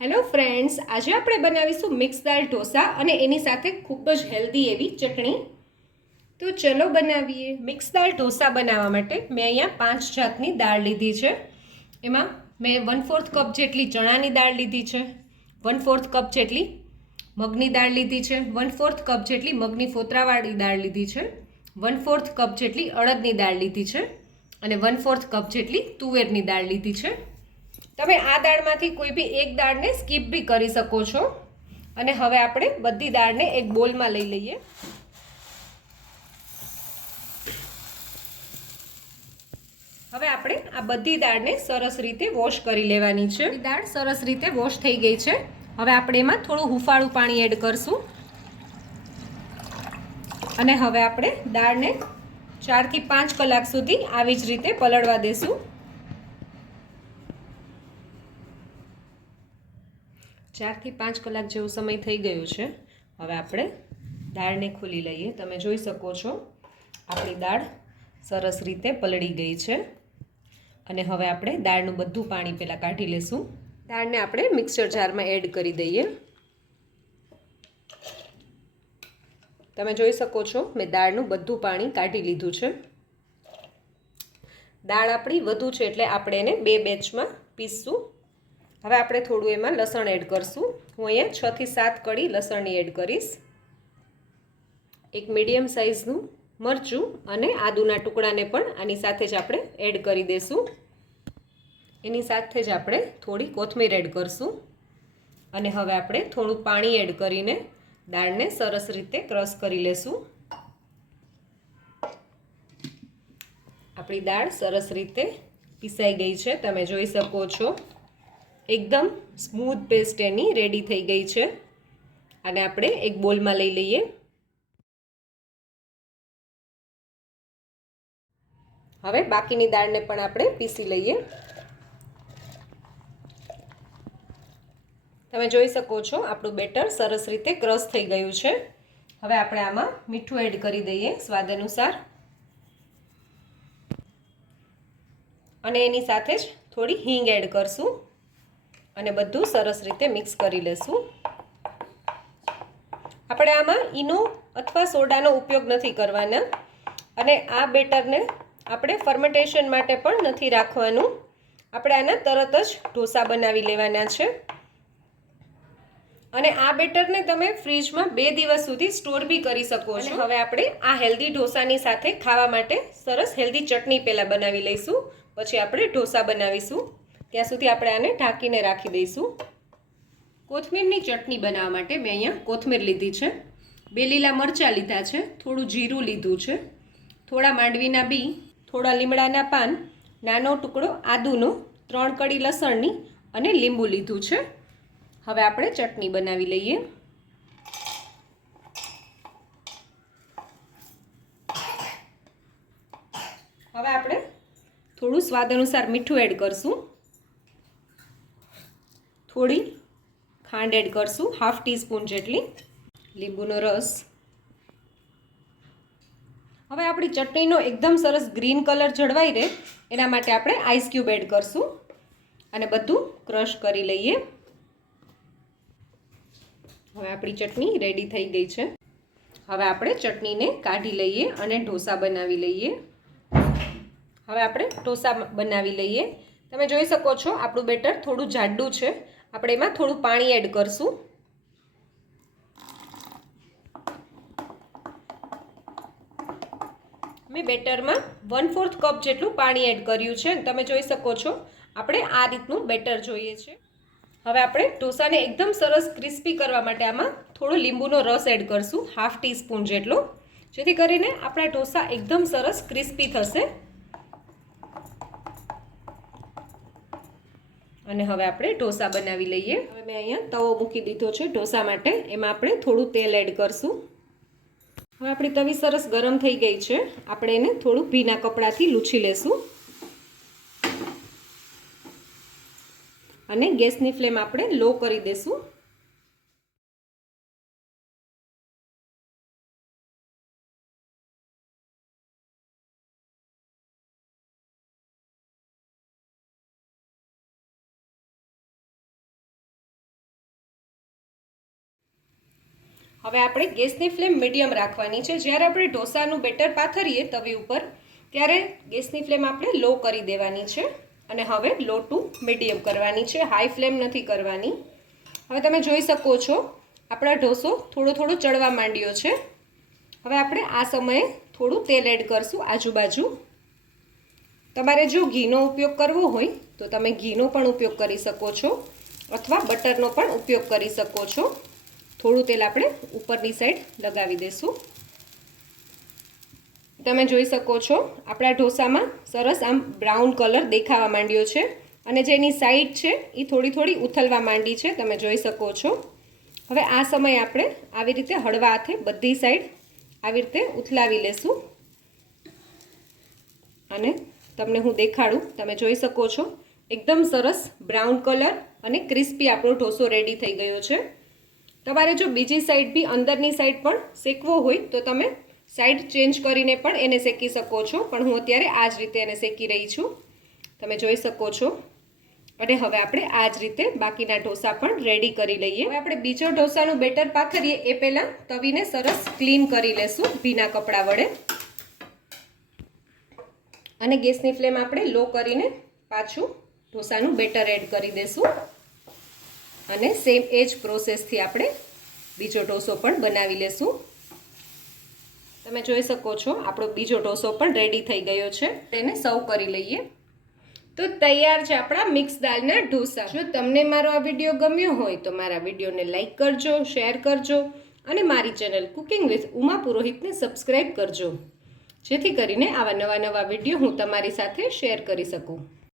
Hello friends, આજે આપણે બનાવીશું મિક્સ દાળ ઢોસા અને એની સાથે ખૂબ જ હેલ્ધી એવી ચટણી. તો ચલો બનાવીએ. મિક્સ દાળ ઢોસા બનાવવા માટે મેં અહીંયા 5 જાતની દાળ લીધી છે. એમાં મેં 1/4 કપ જેટલી ચણાની દાળ લીધી છે, 1/4 કપ જેટલી મગની દાળ લીધી છે, 1/4 કપ જેટલી મગની ફોતરાવાળી દાળ લીધી છે, 1/4 કપ જેટલી અડદની દાળ લીધી છે અને 1/4 કપ જેટલી તુવેરની દાળ લીધી છે. તમે આ દાળમાંથી કોઈ બી એક દાળને સ્કીપ બી કરી શકો છો. અને હવે આપણે બધી દાળને એક બોલમાં લઈ લઈએ. હવે આપણે આ બધી દાળને સરસ રીતે વોશ કરી લેવાની છે. દાળ સરસ રીતે વોશ થઈ ગઈ છે. હવે આપણે એમાં થોડું હુંફાળું પાણી એડ કરશું અને હવે આપણે દાળને 4 થી 5 કલાક સુધી આવી જ રીતે પલળવા દેશું. 4 થી 5 કલાક જેવો સમય થઈ ગયો છે. હવે આપણે દાળને ખોલી લઈએ. તમે જોઈ શકો છો આપણી દાળ સરસ રીતે પલળી ગઈ છે. અને હવે આપણે દાળનું બધું પાણી પહેલાં કાઢી લેશું. દાળને આપણે મિક્સર જારમાં એડ કરી દઈએ. તમે જોઈ શકો છો મેં દાળનું બધું પાણી કાઢી લીધું છે. દાળ આપણી વધુ છે એટલે આપણે એને 2 બેચમાં પીસશું. હવે આપણે થોડું એમાં લસણ એડ કરશું. હું અહીંયા 6 થી 7 કળી લસણની એડ કરીશ. એક મીડિયમ સાઇઝનું મરચું અને આદુના ટુકડાને પણ આની સાથે જ આપણે એડ કરી દઈશું. એની સાથે જ આપણે થોડી કોથમીર એડ કરશું અને હવે આપણે થોડું પાણી એડ કરીને દાળને સરસ રીતે ક્રશ કરી લેશું. આપણી દાળ સરસ રીતે પીસાઈ ગઈ છે. તમે જોઈ શકો છો એકદમ સ્મૂથ પેસ્ટ એની રેડી થઈ ગઈ છે. અને આપણે એક બોલમાં લઈ લઈએ. હવે બાકીની દાળને પણ આપણે પીસી લઈએ. તમે જોઈ શકો છો આપણું બેટર સરસ રીતે ક્રશ થઈ ગયું છે. હવે આપણે આમાં મીઠું એડ કરી દઈએ સ્વાદ અનુસાર અને એની સાથે જ થોડી હિંગ એડ કરશું અને બધું સરસ રીતે મિક્સ કરી લેશું. આપણે આમાં ઈનો અથવા સોડાનો ઉપયોગ નથી કરવાના અને આ બેટરને આપણે ફર્મેન્ટેશન માટે પણ નથી રાખવાનું. આપણે આના તરત જ ઢોસા બનાવી લેવાના છે. અને આ બેટરને તમે ફ્રીજમાં 2 દિવસ સુધી સ્ટોર બી કરી શકો છો. હવે આપણે આ હેલ્ધી ઢોસાની સાથે ખાવા માટે સરસ હેલ્ધી ચટણી પહેલાં બનાવી લઈશું, પછી આપણે ઢોસા બનાવીશું. ત્યાં સુધી આપણે આને ઢાંકીને રાખી દઈશું. કોથમીરની ચટણી બનાવવા માટે મેં અહીંયા કોથમીર લીધી છે, 2 લીલા મરચાં લીધા છે, થોડું જીરું લીધું છે, થોડા માંડવીના બી, થોડા લીમડાના પાન, નાનો ટુકડો આદુનો, 3 કળી લસણની અને લીંબુ લીધું છે. હવે આપણે ચટણી બનાવી લઈએ. હવે આપણે થોડું સ્વાદ અનુસાર મીઠું એડ કરશું, થોડી ખાંડ એડ કરશું, 1/2 ટીસ્પૂન જેટલી, લીંબુનો રસ. હવે આપણી ચટણીનો એકદમ સરસ ગ્રીન કલર જળવાઈ રહે એના માટે આપણે આઈસ ક્યુબ એડ કરશું અને બધું ક્રશ કરી લઈએ. હવે આપણી ચટણી રેડી થઈ ગઈ છે. હવે આપણે ચટણીને કાઢી લઈએ અને ઢોસા બનાવી લઈએ. હવે આપણે ઢોસા બનાવી લઈએ. તમે જોઈ શકો છો આપણું બેટર થોડું જાડું છે. આપણે એમાં થોડું પાણી એડ કરશું. મેં બેટરમાં 1/4 કપ જેટલું પાણી એડ કર્યું છે. તમે જોઈ શકો છો આપણે આ રીતનું બેટર જોઈએ છે. હવે આપણે ઢોસાને એકદમ સરસ ક્રિસ્પી કરવા માટે આમાં થોડો લીંબુનો રસ એડ કરશું, 1/2 ટીસ્પૂન જેટલો, જેથી કરીને આપણા ઢોસા એકદમ સરસ ક્રિસ્પી થશે. અને હવે આપણે ઢોસા બનાવી લઈએ. હવે મેં અહીંયા તવો મૂકી દીધો છે ઢોસા માટે. એમાં આપણે થોડું તેલ એડ કરશું. હવે આપણી તવી સરસ ગરમ થઈ ગઈ છે. આપણે એને થોડું ભીના કપડાથી લૂછી લેશું અને ગેસની ફ્લેમ આપણે લો કરી દેશું. હવે આપણે ગેસની ફ્લેમ મીડિયમ રાખવાની છે. જ્યારે આપણે ઢોસાનું બેટર પાથરીએ તવી ઉપર ત્યારે ગેસની ફ્લેમ આપણે લો કરી દેવાની છે અને હવે લો ટુ મીડિયમ કરવાની છે, હાઈ ફ્લેમ નથી કરવાની. હવે તમે જોઈ શકો છો આપણા ઢોસો થોડો ચડવા માંડ્યો છે. હવે આપણે આ સમયે થોડું તેલ એડ કરશું આજુબાજુ. તમારે જો ઘીનો ઉપયોગ કરવો હોય તો તમે ઘીનો પણ ઉપયોગ કરી શકો છો અથવા બટરનો પણ ઉપયોગ કરી શકો છો. થોડું તેલ આપણે ઉપરની સાઈડ લગાવી દઈશું. તમે જોઈ શકો છો આપણા ઢોસામાં સરસ આમ બ્રાઉન કલર દેખાવા માંડ્યો છે અને જેની સાઈડ છે એ થોડી ઉથલવા માંડી છે, તમે જોઈ શકો છો. હવે આ સમયે આપણે આવી રીતે હળવા હાથે બધી સાઈડ આવી રીતે ઉથલાવી લેશું અને તમને હું દેખાડું. તમે જોઈ શકો છો એકદમ સરસ બ્રાઉન કલર અને ક્રિસ્પી આપણો ઢોસો રેડી થઈ ગયો છે. તમારે જો બીજી સાઈડ બી અંદરની સાઈડ પણ શેકવો હોય તો તમે સાઈડ ચેન્જ કરીને પણ એને શેકી શકો છો, પણ હું અત્યારે આ જ રીતે એને શેકી રહી છું. તમે જોઈ શકો છો. અને હવે આપણે આ જ રીતે બાકીના ઢોસા પણ રેડી કરી લઈએ. હવે આપણે બીજો ઢોસાનું બેટર પાથરીએ એ પહેલાં તવીને સરસ ક્લીન કરી લેશું ભીના કપડાં વડે અને ગેસની ફ્લેમ આપણે લો કરીને પાછું ઢોસાનું બેટર એડ કરી દઈશું અને સેમ એ જ પ્રોસેસથી આપણે બીજો ઢોસો પણ બનાવી લેશું. તમે જોઈ શકો છો આપણો બીજો ઢોસો પણ રેડી થઈ ગયો છે. તેને સર્વ કરી લઈએ. તો તૈયાર છે આપણા મિક્સ દાળના ઢોસા. જો તમને મારો આ વિડીયો ગમ્યો હોય તો મારા વિડીયોને લાઈક કરજો, શેર કરજો અને મારી ચેનલ કુકિંગ વિથ ઉમા પુરોહિતને સબસ્ક્રાઈબ કરજો, જેથી કરીને આવા નવા વિડીયો હું તમારી સાથે શેર કરી શકું.